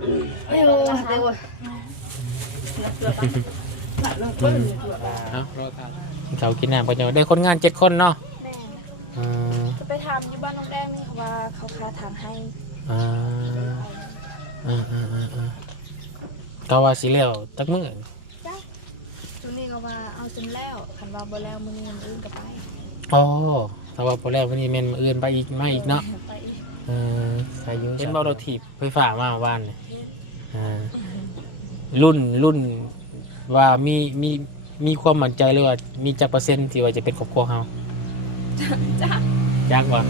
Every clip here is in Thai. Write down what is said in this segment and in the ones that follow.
เดี๋ยวเขากินน้ำกันอยู่ได้คนงาน7 คนเนาะจะไปทำอยู่บ้านน้องแดงนี่เขาว่าเขาคาทางให้ก็ว่าสิแล้วตักมื้อตรงนี้ก็ว่าเอาจนแล้วคันว่าบ่แล้วมื้อนี้มันอื่นก็ไปอ๋อถ้าว่าบ่แล้ววันนี้แม่นมื้ออื่นไปอีกมาอีกเนาะใส่อยู่เป็นเบาเราถีบไฟฟ้ามาบ้านนี่รุ่นว่ามีความมั่นใจเลยว่ามีจักเปอร์เซ็นต์ที่ว่าจะเป็นครอบครัวเฮาจักว่า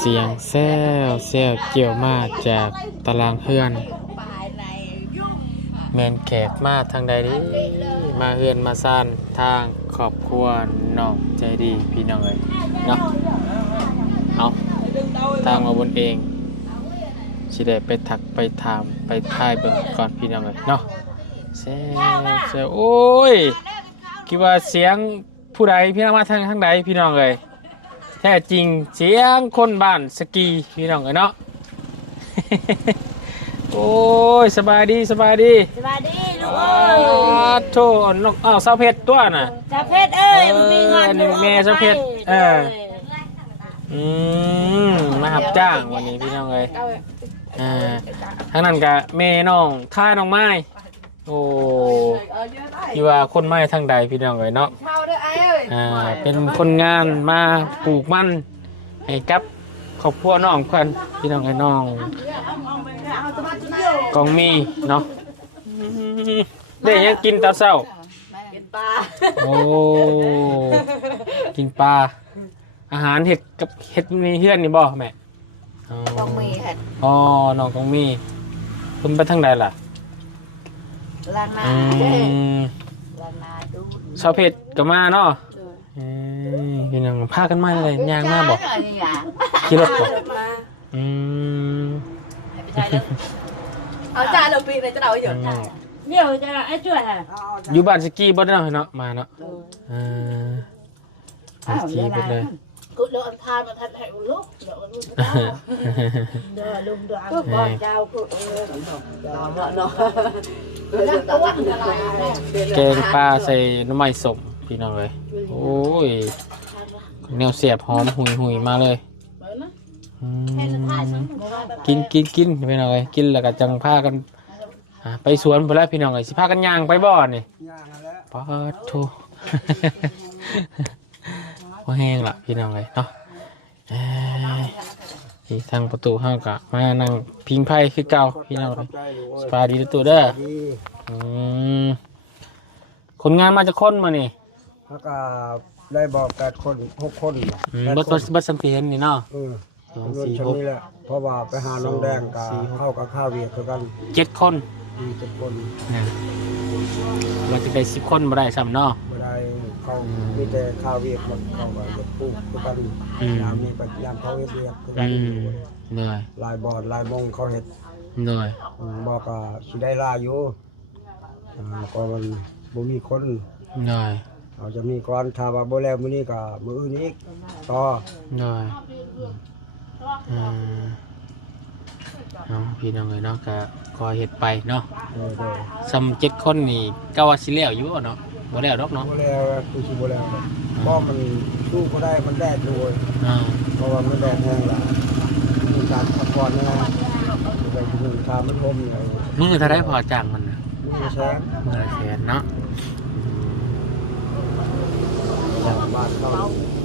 เสียงแซวเกี่ยวมาจากตารางเฮือนแมนแขกมาทางใดดิมาเฮือนมาซ่านทางครอบครัวน้องใจดีพี่น้องเลยเนาะเอาทางมาบนเองสิได้ไปถักไปถามไปถ่ายเบิ่งก่อนพี่น้องเลยเนาะแซวโอ้ยคิดว่าเสียงผู้ใดพี่น้องมาทางใดพี่น้องเลยแท้จริงเสียงคนบ้านสกีพี่น้องเนาะ โอ้ยสบายดีสบายดีลูกเอ้ยโธ่นกอ้าวสาวเพชรตัวน่ะสาวเพชรเอ้ยมีเงินนี่แม่สาวเพชรมาหับจ้างวันนี้พี่น้องเลยทางนั้นกับแม่น้องท่าน้องไม้โอ้ที่ว่าคนไม้ทางใดพี่น้องเลยเนาะเป็นคนงานมาปลูกมันให้กับครอบครัวน้องกันพี่น้องไอ้น้องกองมีเนาะได้ยังกินตอนเช้ากินปลาโอ้กินปลาอาหารเห็ดกับเห็ดมีเฮือนนี่บ่แม่กองมีค่ะอ๋อน้องกองมีคุณไปทางใดล่ะลางนาดูชาวเพชรก็มาเนาะพี่น้องพากันมาเลยยางมาบ่ขี่รถบ่เอาจ่าเราปีเลยจะเอาอยู่เดี๋ยวจะไอ้ช่วยอยู่บ้านสกีบ่ได้เนาะมาเนาะสกีไปเลยกูเดินทางมาทันแห่งลูกเดินลุงเดินก่อนเจ้ากูเนาะแกงปลาใส่น้ำมันสมพี่น้องเลยโอ้ยแนวเสียบหอมหุยมาเลยกินพี่น้องเลยกินแล้วก็จังพากันไปสวนไปแล้วพี่น้องเลยสิพากันย่างไปบ่อนี่ปอดโถก็แห้งละพี่น้องเลยเนาะที่ทางประตูห้างกะมานั่งพิงไพ่คือเก่าพี่น้องเลยสบายดีตัวเด้อคนงานมาจะค้นมานี่เขาก็ได้บอก8 คน6 คนบัดสังเกตนี่เนาะ4 6นี่แหละเพราะว่าไปหาน้องแดงกับเข้ากับข้าวเวียดกัน7 คน7 คนเราจะได้10 คนมาได้ซ้ำเนาะไม่ได้เขามีแต่ข้าวเวียดมันเขาว่าจะปลูกกันยามนี้ปัจยามเขาเวียดกันเหนื่อยลายบอดลายมงเขาเห็ดเหนื่อยบอกว่าสิได้ลายอยู่ก็มันบ่มีคนเหนื่อยเราจะมีก่อนถ้าว่าบ่แล้วมื้อนี้ก็มื้ออื่นอีกต่อเหนื่อยพี่น้องเลยเนาะก็เห็ดไปเนาะซ้ำ7 คนนี่ก็ว่าสิแล้วอยู่เนาะบ่แล้วดอกเนาะบ่แล้วคือสิบ่แล้วเพราะมันสู้บ่ได้มันแดดด้วยเพราะว่ามันแดดแห้งล่ะมีการพักผ่อนนะไปถึงทามันลมเนี่ยมื้อเท่าไดพอจ้างมันน่ะมื้อแสนเนาะบ้านเขา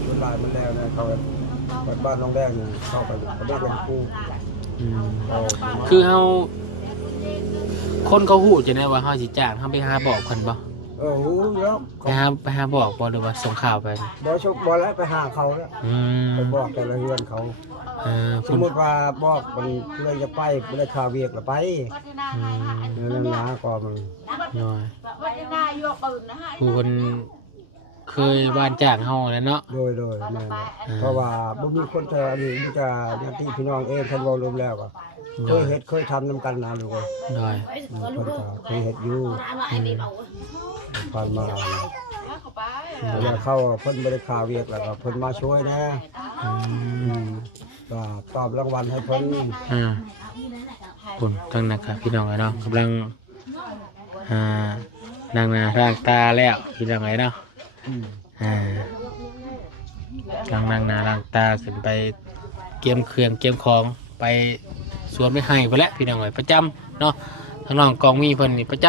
ชนลายมันแล้วนะเขาบ้านน้องแดงเข้าไปเขาได้เป็นคู่คือเฮาคนเขาฮู้จังได๋ว่าเฮาสิจ้างเฮาไปหาบอกเพิ่นบ่ฮู้แล้วไปหาบอกบ่หรือว่าส่งข่าวไปบ่ชกบ่แล้วไปหาเขาแล้วไปบอกแต่ละเฮือนเขาสมมุติว่าบอกมันเพื่อจะไปบ่ได้ข่าวเวียกแล้วไปนั่นนะก็มันน้อยผู้คน เคยบ้านจ้างเฮาแล้วเนาะ โดยแม่นเพราะว่าบ่มีคนแต่อันนี้มีแต่ญาติพี่น้องเองคันเว้ารวมแล้วก็เคยทำนํกันนะลูกเอ้ย โดย เพิ่นก็เคยเฮ็ดอยู่ผ่านมาแล้วเข้าเพิ่นบ่ได้ข่าวเวียกแล้วก็เพิ่นมาช่วยนะก็ตอบรางวัลให้เพิ่น ปุ่นทั้งนะครับพี่น้องไอ้เนาะกำลังนางนาร่างตาแล้วพี่น้องไอ้เนาะกำลังนางนาร่างตาขึ้นไปเกมเครื่องเกมของไปสวนไม่ให้ไปแล้วพี่น้องไอ้ประจำเนาะทางน้องกองมีเพิ่นนี่ประจ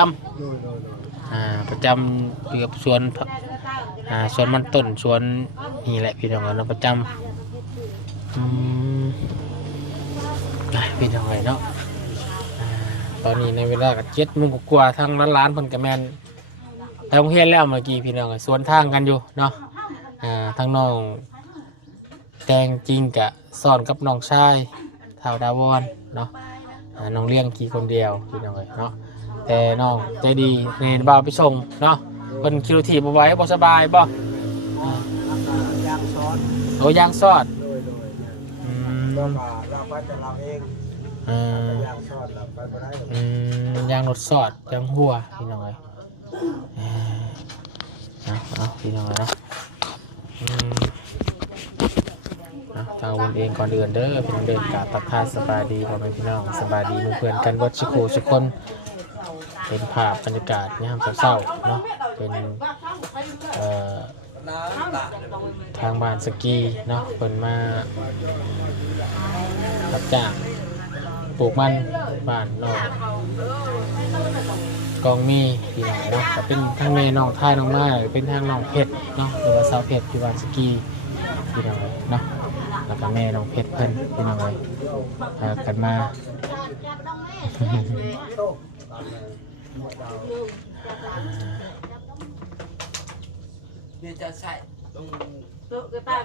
ำประจำเกือบสวนมันต้นสวนนี่แหละพี่น้องไอ้เนาะประจำพี่น้องไอ้เนาะตอนนี้ในเวลากับ7 โมงกว่าทางร้านเพิ่นก็แม่นไปโรงเรียนแล้วเมื่อกี้พี่น้องสวนทางกันอยู่เนาะทางน้องแตงจริงกะสอนกับน้องชายเท่าดาวอนเนาะน้องเลี้ยงกี่คนเดียวพี่น้องเนาะแต่น้องใจดีในบ่าวไปส่งเนาะเพิ่นคิวทีบ่ไหวบ่สบายบ่ยางซ้อน โอ้ยางซอดแล้วก็เราไปแต่เราเองยางซ้อนเราไปบ่ได้ยางรถซอดยางหัวพี่น้องเอาพี่น้องเนาะทางวันเองก่อนเดือนเด้อพี่น้องเดินกาตักทานสบายดีพ่อแม่พี่น้องสบายดีเพื่อนกันวัดชิโคทุกคนเป็นภาพบรรยากาศยามเช้าเนาะเป็นทางบ้านสกีเนาะเพิ่นมารับจ้างปลูกมันบ้านนอกกองมีพี่น้องเนาะเป็นทางแม่น้องท่ายน้องมาเป็นทางน้องเพชรเนาะหรือว่าสาวเพชรที่บ้านสกีพี่น้องเนาะแล้วก็แม่น้องเพชรเพิ่นพี่น้องพากันมาเนี่ยจะใส่ตรงตัวก็ตา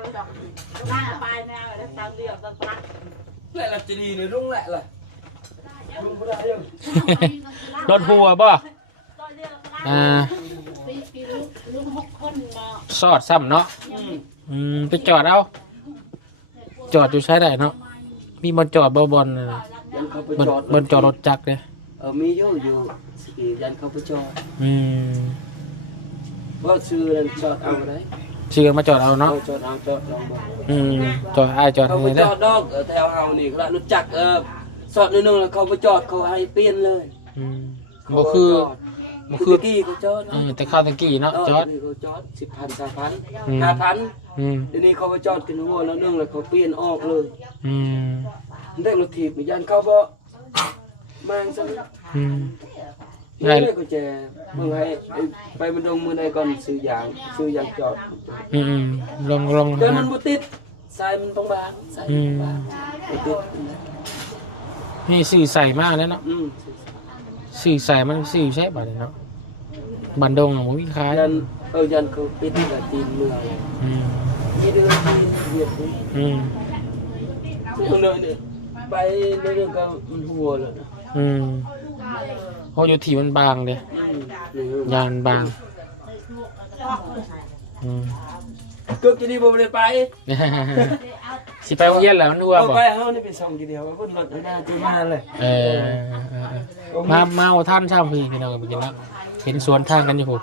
ไปดอกหน้าไปแนวแล้วตามเดียวตามปลัก lại là chỉ đi này rung lại là rung có đại không รถหัวบ่สอดซ้ำเนาะไปจอดเอาจอดอยู่ใช้ได้เนาะมีบนจอดบน dân không có บนจอดรถจักรเลย ở mi vô vô thì dân không có cho ว่าซื้อนั่นจอดเอาได้ ชื่อมาจอดเอาเนาะ จอดเอาจอดลองบอก จอดไอ้จอด เขา ทำ ไป ไม จ ได้ อดดอกแถวเฮานี่เขารู้จักสอดนึงแล้วเขาไปจอดเขาให้เปลี่ยนเลย บ่คือบ่คือ กี้เขาจอด แต่ข้าวตะกี้เนาะจอด เขาจอด10,000 3,000 5,000เดี๋ยวนี้เขาไปจอดกันหัวแล้วนึงแล้วเขาเปลี่ยนออกเลยเด็กรถถีบยันเขาบ่มังซะนี่เลยก็จะมึงให้ไปมันลงมือในก่อนซื้อยางจอดลงแต่มันบ่ติดสายมันบางๆสายบางบ่ติด นี่สื่อใส่มากแล้วเนาะสื่อใส่มันสื่อใช่ป่ะเนาะบันดงมันมีขายยันเขาปิดกับจีนเมืองนี่เดือนเวียดนี่เลยไปเรื่องก็มันหัวเลยเพราะอยู่ที่มันบางเลยยานบางเกือบจะดีบ่ได้ไปสิไปโรงเรียนแล้วมันหัวบ่ไปเฮานี่ไปส่งทีเดียวเพิ่นรถหน้าที่มาเลยมาเอาท่านช่างพี่น้องไปกินแล้วเห็นสวนทางกันอยู่ผม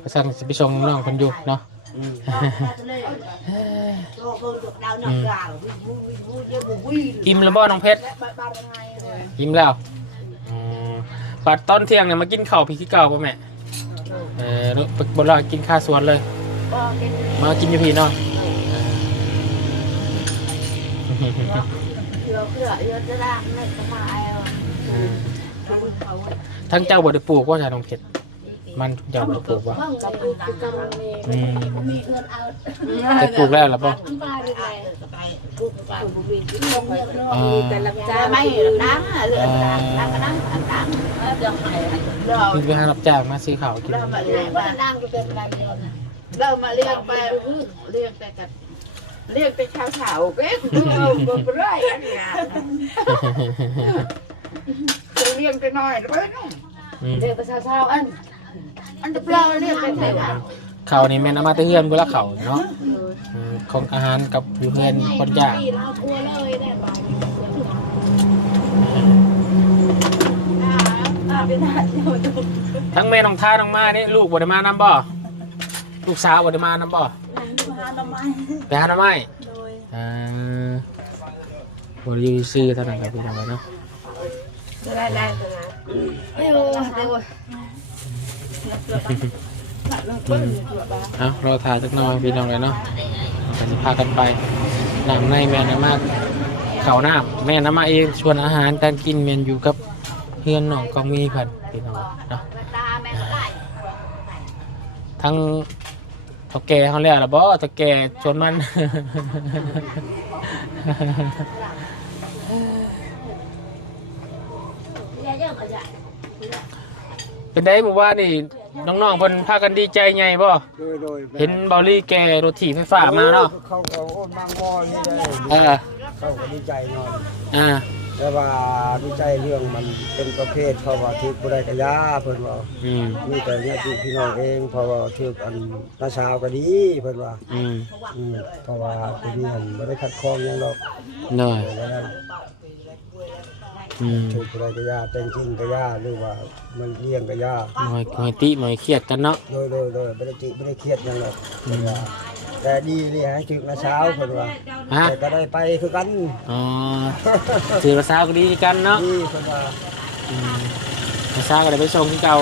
ไปสั่งไปส่งน้องคนอยู่เนาะอิ่มแล้วบ่น้องเพชรอิ่มแล้วปัดตอนเที่ยงเนี่ยมากินข้าวพี่ขี้เก่าป่ะแม่บนเรากินข้าวสวนเลยมากินอยู่พี่เนาะทั้งเจ้าบ่ได้ปลูกว่าชาน้องเพชรมันเจ้าบ่ได้ปลูกว่าจะปลูกแล้วหรือเปล่าแต่ลำจ้าไม่น้ำเรื่องน้ำก็น้ำเดี๋ยวหายพี่ไปหารับจ้างมาซื้อข้าวกินเรามาเรียกน้ำก็เป็นอะไรเดียวนะเรามาเรียกไปเรียกแต่กับเรียกแต่ชาวเขาเป็นบ่ได้อันนี้จะเรียกไปหน่อยแล้วไปนู่นเรียกแต่ชาวอันจะเปล่าเรียกไปไหนวะ เขานี่แม่นเอามาแต่เฮือนเวลาเขาเนาะของอาหารกับอยู่เฮือนคนยาก เรากลัวเลยได้บ่เป็นหาเจ้าดู ทั้งแม่น้องท่าน้องมานี่ลูกบ่ได้มานำบ่ลูกสาวบ่ได้มานำบ่ หาทำไม ไปหาหน่อไม้ โดย บ่ได้อยู่ซื่อเท่านั้นครับพี่น้องเนาะ จะได้ตัวนะเอ้ยเอาเราถ่ายสักหน่อยพี่น้องเลยเนาะเราจะพากันไปน้ำในแม่น้ำมาเขาน้ำแม่น้ำมาเองชวนอาหารการกินเมนอยู่กับเพื่อนน้องก็มีผันพี่น้องเนาะทั้งเท่าแก่เขาเรียกอะไรบ่เท่าแก่ชวนมัน เป็นได้หมู่ว่านี่น้องๆเพิ่นพากันดีใจไงบ่ โดย เห็นเบาลี่แกรถถีบไฟฟ้ามาเนาะ เขาก็โอ้มังงอนี่ได้ เขาก็ดีใจหน่อย แต่ว่าดีใจเรื่องมันเป็นประเภทเพราะว่าที่บุได้กระยาเพิ่นว่ามีแต่เนี่ยที่พี่น้องเองเพราะว่าถืออันตาเช้าก็ดีเพิ่นว่าเพราะว่าตัวนี้มันบ่ได้ขัดข้องหยังดอก เนาะ ถือบุได้กระยาแต่งจริงกระยาหรือว่ามันเลี้ยงกระยา หน่อยติหน่อยเครียดกันเนาะ โดยบ่ได้จิบ่ได้เครียดหยังดอกแต่ดีนี่ให้ถึงตาเช้าเพิ่นว่าแต่ก็ได้ไปคือกัน อ๋อถือภาษาก็ดีกันเนาะ ดีเพิ่นว่า ภาษาก็ได้ไปส่งที่เก่า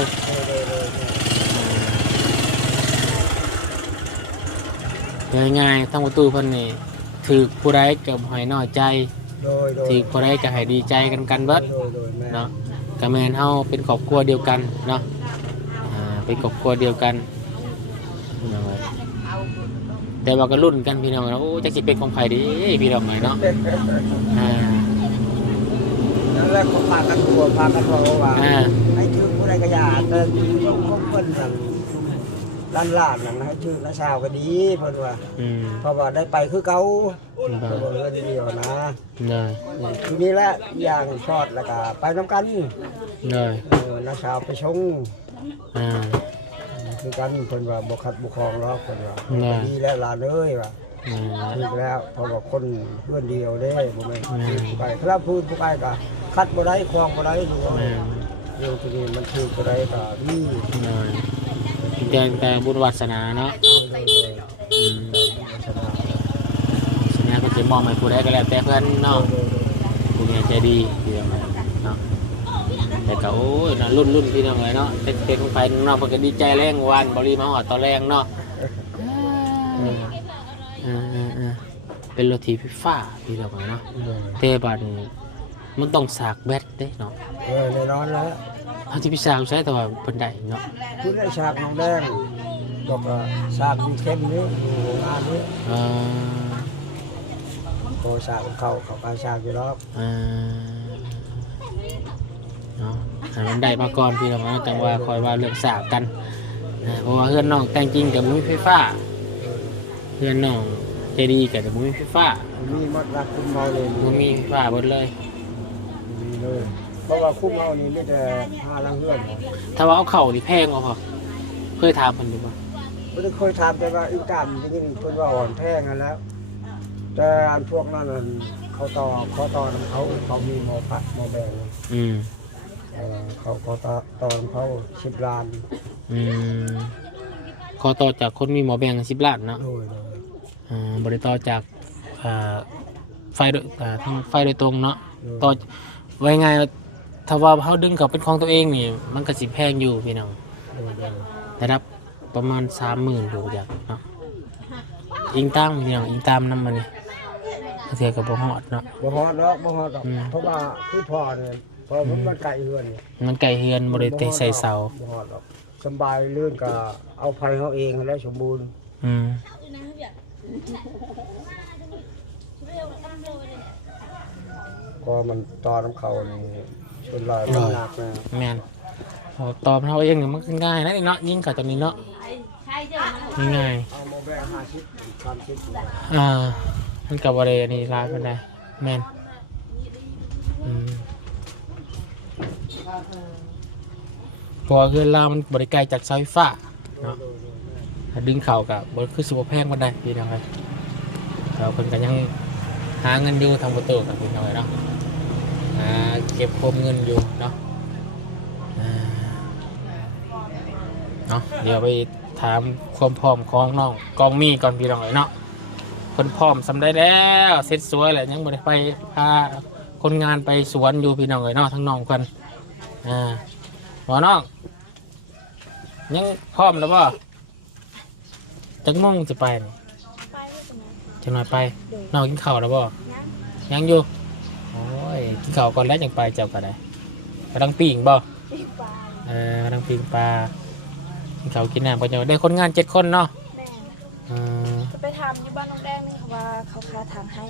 ง่ายๆทั้งประตูเพิ่นนี่ถือผู้ใดก็บ่ให้น้อยใจถือผู้ใดก็ให้ดีใจกันเบิดเนาะก็แม่นเฮาเป็นครอบครัวเดียวกันเนาะเป็นครอบครัวเดียวกันแต่ว่าก็รุ่นกันพี่น้องโอ้จักสิเป็นของไผดีพี่น้องเนาะแล้วแรกก็พากันตัวพากันว่าให้ถึงผู้ใดก็อย่าแต่ของเพิ่นนั่นล้านนั่นให้ถึงนะชาวก็ดีเพิ่นว่าเพราะว่าได้ไปคือเก่าเพิ่นเงินเดียวนะทีนี้แหละอย่างชอดแล้วก็ไปนำกันนะชาวไปชงคือกันเพิ่นว่าบ่ขัดบ่คองหรอกเพิ่นว่าดีแล้วหลานเอ้ยว่าถูกแล้วเพราะว่าคนเพื่อนเดียวเด้บ่แม่นผู้ใดครับพูดผู้ใดก็คัดบ่ได้คองบ่ได้อยู่เรื่องที่นี่มันถูกบ่ได้ก็มีแต่บุญวาสนาเนาะสนาก็จะมองให้ผู้ใดก็แล้วแต่เพิ่นเนาะผู้ใหญ่ใจดีพี่น้องเนาะแต่ก็โอ้ยนะรุ่นพี่น้องเลยเนาะเป็นของไผน้องเพิ่นก็ดีใจแรงวันบ่รีมาฮอดตอนแรงเนาะเป็นรถถีบไฟฟ้าพี่น้องเนาะแต่บัดมันต้องสากแบตเด้เนาะแน่นอนแล้วเขาสิไปสากใช้แต่ว่าเพิ่นได้เนาะผู้ได้ฉากน้องแดงบอกว่าฉากอยู่เข้มนี้อยู่งานนี้โตฉากเข้าไปฉากอยู่รอบเนาะให้มันได้มาก่อนพี่น้องเนาะจังว่าคอยว่าเรื่องสากกันเพราะว่าเฮือนน้องแต่งจริงกับบ่มีไฟฟ้าเฮือนน้องใจดีกับบ่มีไฟฟ้ามีหมดรักคุ้มเฮาเลยบ่มีไฟฟ้าเบิดเลยมีเลยเพราะว่าคุ้มเฮานี่มีแต่หาลังเฮือนถ้าว่าเอาเข้านี่แพงบ่พอเคยถามเพิ่นอยู่บ่บ่ได้เคยถามแต่ว่าอีกามได้ยินเพิ่นว่าอ่อนแพงกันแล้วแต่อันพวกนั้นเขาต่อเขามีหมอปัดหมอแบงเขาต่อเขา10 ล้านขอต่อจากคนมีหมอแบง10 ล้านเนาะบริต่อจากไฟทางไฟโดยตรงเนาะต่อไว้ไงถ้าว่าเขาดึงเขาเป็นของตัวเองนี่มันก็สิแพงอยู่พี่น้องได้รับประมาณ 30,000 ดูจากเนาะอิงตั้งพี่น้องอิงตามน้ำมันนี่เสียกับบ่ฮอดเนาะบ่ฮอดเนาะบ่ฮอดดอกเพราะว่าคือพ่อเนี่ยพอมันไก่เฮือนมันไก่เฮือนบ่ได้ใส่เสาบ่ฮอดดอกสบายเรื่องก็เอาไผเฮาเองแล้วสมบูรณ์ก็มันตอน้ำเขานี่ชนลอยมันหนักนะแม่นตอบเราเองมันง่ายนะเนาะยิ่งกับตอนนี้เนาะง่ายเอาโมแบง50 มันกับอะไรนี่ร้านเป็นไงแม่นพอคือลามันบริไกลจากเสาไฟฟ้าเนาะ ดึงเข่ากับบคือสิบแพงมันได้พี่น้องครับเราเพิ่นก็ยังหาเงินอยู่ทางประตูกับพี่น้องเนาะเก็บคมเงินอยู่เนาะเดี๋ยวไปถามความพร้อมของน้องกองมีก่อนพี่น้องเนาะคนพร้อมสำได้แล้วเสร็จสวยแหละยังบ่ได้ไปพาคนงานไปสวนอยู่พี่น้องเนาะทั้งน้องกันบ่น้องยังพร้อมแล้วบ่จักโมงจะไปจะหน่อยไปน้องกินข้าวแล้วบ่ยังอยู่โอ้ยกินข้าวก่อนแล้วยังไปเจ้าก็ได้กำลังปิ้งบ่กำลังปิ้งปลากินข้าวกินน้ำก็จะได้คนงาน7 คนเนาะจะไปทำที่บ้านน้องแดงนี่ค่ะว่าเขาคาทางให้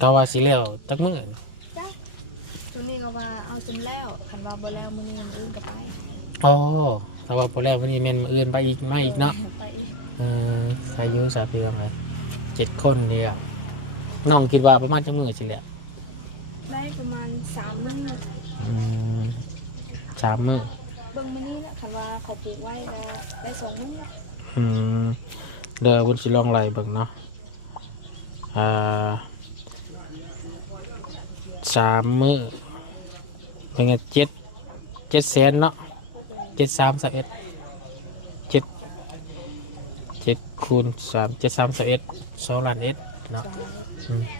ก็ว่าสิแล้วจักมื้อจ้าตัวนี้ก็ว่าเอาจนแล้วคันว่าบ่แล้วมื้อนี้มันอื่นก็ไปอ๋อแต่ว่าพอแล้ววันนี้แม่นมื้ออื่นไปอีกมาอีกเนาะใส่ยุ่งสาเพียงเลย7 คนเนี่ยน้องคิดว่าประมาณจักมื้อสิแหละได้ประมาณ3 มื้อ3 มื้อเบิ่งมื้อนี้แหละคันว่าเขาปลูกไว้แล้วได้2 มื้อเดี๋ยวคุณสิลองไล่เบิ่งเนาะ3 มื้อเป็นไง7 แสนเนาะ7 คูณ 3 7 3 11 2 ล้านเนาะ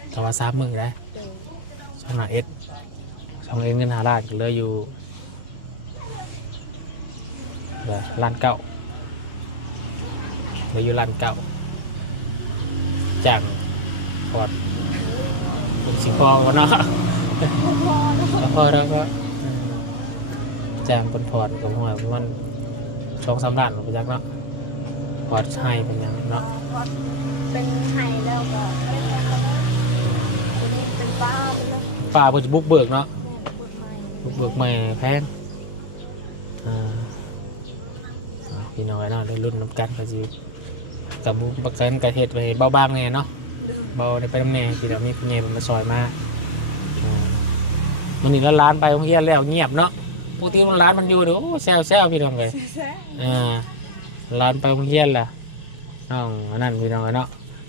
แต่ว่า3 มื้อได้2 ล้าน2เงิน5 ล้านก็เหลืออยู่ล้าน 9เหลืออยู่ล้าน 9จากพอดเป็นสิพอวะเนาะพอแล้วก็แจงเป็นพอดกับหัวมัน2-3 ล้านไปจากเนาะพอดให้เป็นยังเนาะเป็นไห้แล้วก็เป็นแล้วเป็นป้าเพิ่นจะบุกเบิกเนาะบุกเบิกใหม่แพงพี่น้อยเนาะได้รุ่นน้ำกันก็สิกับบุกบักเซนกระเฮ็ดไปเบาบางแน่เนาะเบาได้ไปน้ำแน่ที่เดี๋ยวมีพี่แง่มันมาซอยมามันนี่ร้านไปโรงเรียนแล้วเงียบเนาะปกติร้านมันอยู่เดี๋ยวแซวพี่น้องเลยร้านไปโรงเรียนล่ะน้องอันนั้นพี่น้องเนาะ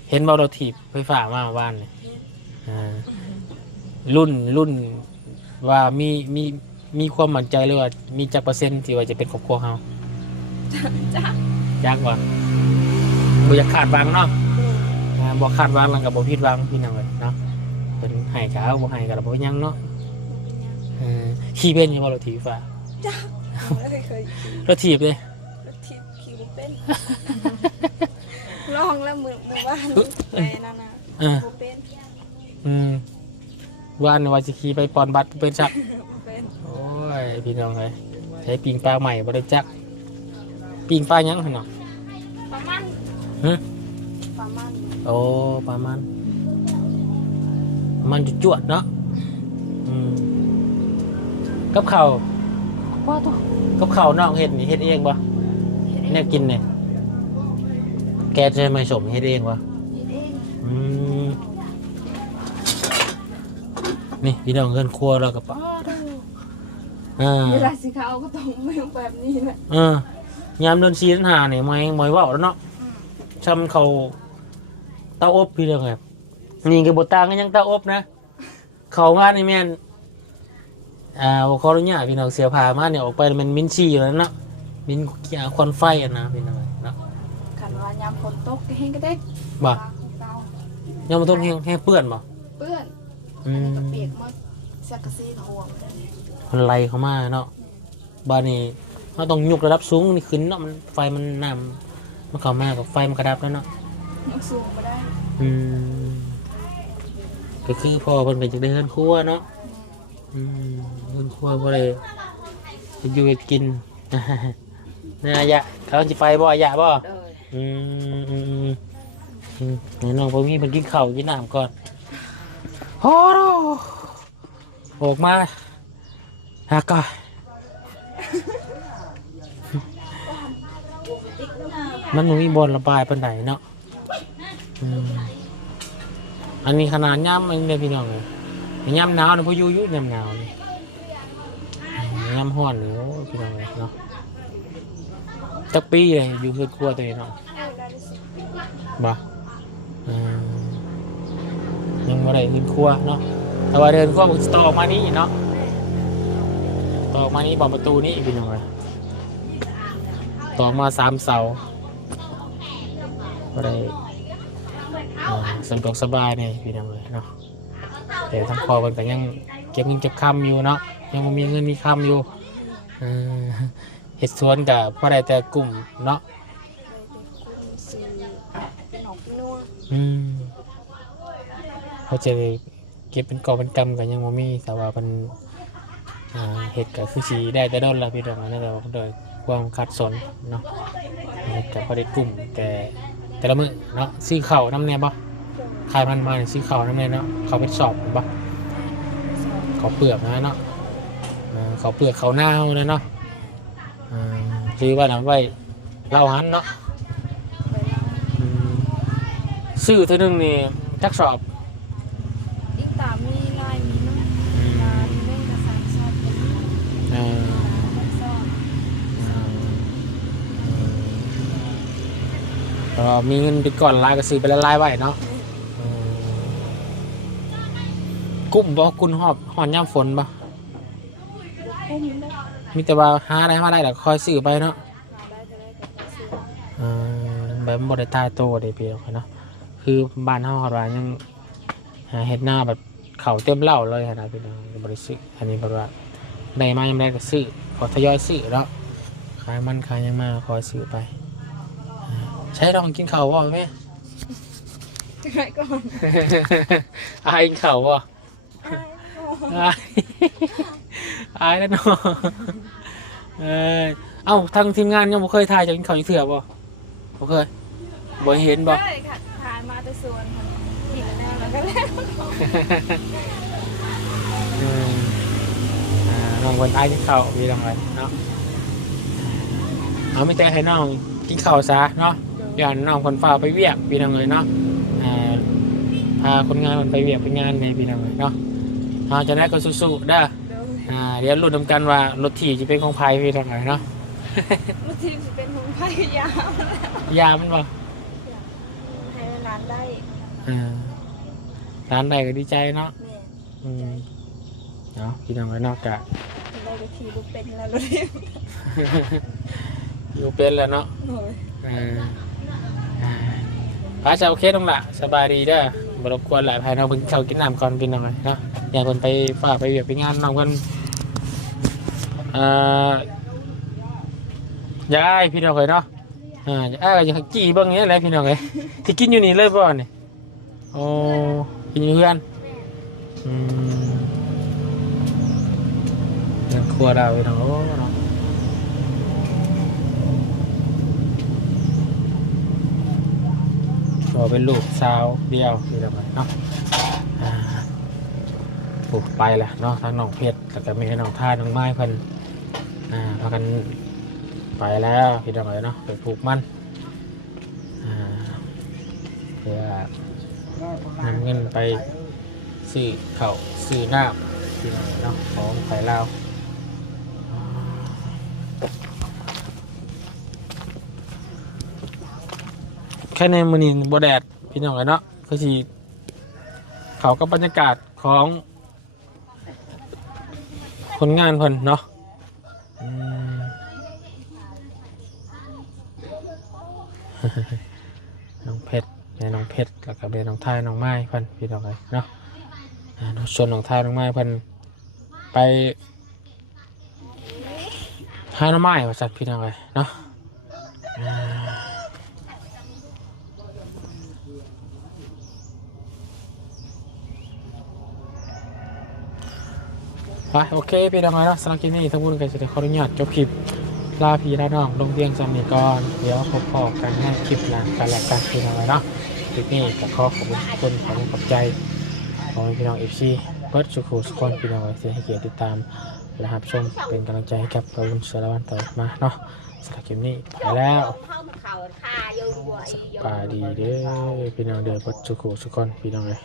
เห็นบอลถีบไฟฟ้ามาบ้านเลยรุ่นว่ามีความมั่นใจเลยว่ามีจักเปอร์เซ็นต์ที่ว่าจะเป็นครอบครัวเฮาจักว่าบ่อยากขาดวางเนาะบ่ขาดวางแล้วก็บ่ผิดหวังพี่น้องเอ้ยเนาะเพิ่นให้ก็เอาบ่ให้ก็บ่ยังเนาะขี่เป็นอยู่บ่รถถีบฟ้าจ้าไม่เคยรถถีบเลยรถถีบขี่บ่เป็นลองแล้วมือบ้านไปนั่นน่ะบ่เป็นว่านว่าจะขี่ไปปอนบัตรเป็นจักโอ้ยพี่น้องเอ้ยใช้ปิงปลาใหม่บ่ได้จักปิงปลายังหั่นเนาะปลามันปลามันโอ้ปลามันจวดเนาะกับข้าวว่าตัวกับข้าวน้องเฮ็ดนี่เฮ็ดเองบ่เนี่ยกินเนี่ยแกจะไม่สมเฮ็ดเองบ่เฮ็ดเองนี่พี่น้องเงินครัวเรากับป้าเวลาสิเขาก็ต้องไม่แบบนี้แหละยามเดินซีนหาเนี่ยไม่ว่าแล้วเนาะทำเขาเตาอบพี่น้องครับนี่กับบทต่างกันยังเตาอบนะเขางานนี่แม่นขออนุญาตพี่น้องเสียผ้ามาเนี่ยออกไปมันมินชี่อยู่แล้วเนาะมินควันไฟนะพี่น้องเนาะขันว่ายามฝนตกแห้งก็ได้บ่ยามฝนตกแห้งเปื้อนบ่เปื้อนเปียกหมดสักกะซีห่วงมันไล่เข้ามาเนาะบ้านนี้เราต้องยกระดับสูงนี่ขึ้นเนาะมันไฟมันน้ำมันเข้ามากับไฟมันกระดับแล้วเนาะยกสูงมาได้ก็คือพอมันเป็นจากได้เงินครัวเนาะเงินครัวก็เลยอยู่กินนี่ยะเขาจะไปบ่อยะบ่นี่น้องพวกนี้มันกินข้าวกินน้ำก่อนโอ้โหออกมาฮะก็มันมีบอลระบายปันไหนเนาะอันนี้ขนาดย่ำมันเลยพี่น้องเลยย่ำหนาวนะพายุยุย่ำหนาวนี่ย่ำห้อนหรือพี่น้องเลยเนาะ จักปีเลยอยู่เพื่อนครัวตัวเองเนาะ ได้สิ บ่ยังบ่ได้เพื่อนครัวเนาะแต่ว่าเดินครัวมันต่อออกมานี่เนาะต่อออกมานี่บอกประตูนี่พี่น้องเลยต่อมา3 เสาบ่ได้สะดวกสบายเลยพี่น้องเลยเนาะแต่ทั้งพ่อมันก็ยังเก็บเงินเก็บคำอยู่เนาะยังบ่มีเงินมีคำอยู่เฮ็ดสวนกับพอได้แต่กลุ่มเนาะ ซื้อเป็นหนองเป็นนัว เขาจะเก็บเป็นกอบเป็นกำกันยังบ่มีแต่ว่ามันเฮ็ดก็คือสิได้แต่ดนละพี่น้องนั่นแหละโดยความขัดสนเนาะเฮ็ดก็พอได้กลุ่มแต่ละมื้อเนาะซื้อข้าวน้ำแน่บ่ขายมันมานี่ซื้อข้าวน้ำแน่เนาะเขาเป็นสอบบ่เขาเปลือกนะเนาะเขาเปลือกเขาหน้านะเนาะซื้อว่าน้ำไว้เล่าหันเนาะซื้อเท่านึงนี่จักสอบ อีกตามมีลายมีน้ำลายเล่นกับ3 ชอบเป็นมีเงินไปก่อนลายก็ซื้อไปละลายไว้เนาะกุ้มบ่กุ้นหอนย่ำฝนบ่ คุ้มได้ มีแต่ว่าหาได้มาได้แต่คอยซื้อไปเนาะ ได้ก็ได้กับซื้อ แบบบ่ได้ตายโตได้เปรียบเนาะคือบ้านเฮาหาว่ายังเฮ็ดหน้าแบบเขาเต็มเหล้าเลยนะพี่น้องบ่ได้ซื้ออันนี้เพราะว่าได้มายามใดก็ซื้อขอทยอยซื้อเนาะขายมันขายยังมาคอยซื้อไปใช้ลองกินข้าวบ่แม่ ไว้ก่อน อายกินข้าวบ่อายแล้วเนาะเอ้าทางทีมงานยังบ่เคยถ่ายจากกินข้าวอยู่เถื่อบ่เคยบ่เห็นบ่ ได้ค่ะทานมาแต่สวนค่ะกินแล้วแล้วก็แล้ว น้องคนอายกินข้าวมีจังไดเนาะเอาไม่แต่ให้น้องกินข้าวซะเนาะอย่างน้องคนฟ้าไปเวียกพี่น้องเลยเนาะพาคนงานมันไปเวียกไปงานในพี่น้องเลยเนาะจะได้ก็สู้ๆได้เดี๋ยวลุ้นกันว่ารถที่จะเป็นของไผ่พี่น้องเลยเนาะ บางทีจะเป็นของพยายาม ยามันบ่ ให้ร้านได้ ร้านใดก็ดีใจเนาะ แม่ เนาะพี่น้องเลยเนาะกะ ได้ก็ขี่ลูกเป็นแล้วลูกเรียน อยู่เป็นแล้วเนาะ โอ้ย ป้าจะโอเคต้องละสบายดีเด้อบรบกวนหลายภายเราเพิ่งเข้ากินน้ำก่อนพี่น้องเลยเนาะอย่าคนไปฝากไปเวียกไปงานน้องกันอยากได้พี่น้องเลยเนาะอยากกี่บ้างเนี้ยอะไรพี่น้องเลยที่กินอยู่นี่เลยป่ะเนี่ยโอ้กินอยู่เพื่อนยังครัวเราพี่น้องเนาะเป็นลูกสาวเดียวนี่แหละเนาะปลูกไปแหละเนาะทั้งน้องเพชรแต่ก็มีน้องท่าน้องไม้เพิ่นพากันไปแล้วพี่น้องเลยเนาะไปปลูกมันเพื่อนำเงินไปซื้อข้าวซื้อน้ำพี่น้องเนาะของไปแล้วแค่ในมือนีบแดดพี่น้องเลยเนาะคือสิเขากับบรรยากาศของคนงานเพิ่นเนาะน้องเพชรแม่น้องเพชรแล้วก็แม่น้องไทยน้องไม้เพิ่นพี่น้องเลยเนาะส่วนน้องไทยน้องไม้เพิ่นไปหาน้องไม้ว่าสัตว์พี่น้องเลยเนาะโอเคพี่น้องเนาะสำหรับคลิปนี้ทั้งหมดก็จะขออนุญาตจบคลิปลาพี่ลาน้องลงเพียงสามีก่อนเดี๋ยวพบกันให้คลิปหลังกันแหละกันพี่น้องเนาะคลิปนี้ก็ขอขอบคุณขอบใจของพี่น้องFCเบิร์ดสุขุสุขคนพี่น้องที่ให้เกียรติติดตามและรับชมเป็นกำลังใจให้กับเราบุญสารวัตรต่อมาเนาะสำหรับคลิปนี้ไปแล้วสบายดีเด้อพี่น้องเด้อเบิร์ดสุขุสุขคนพี่น้องเลย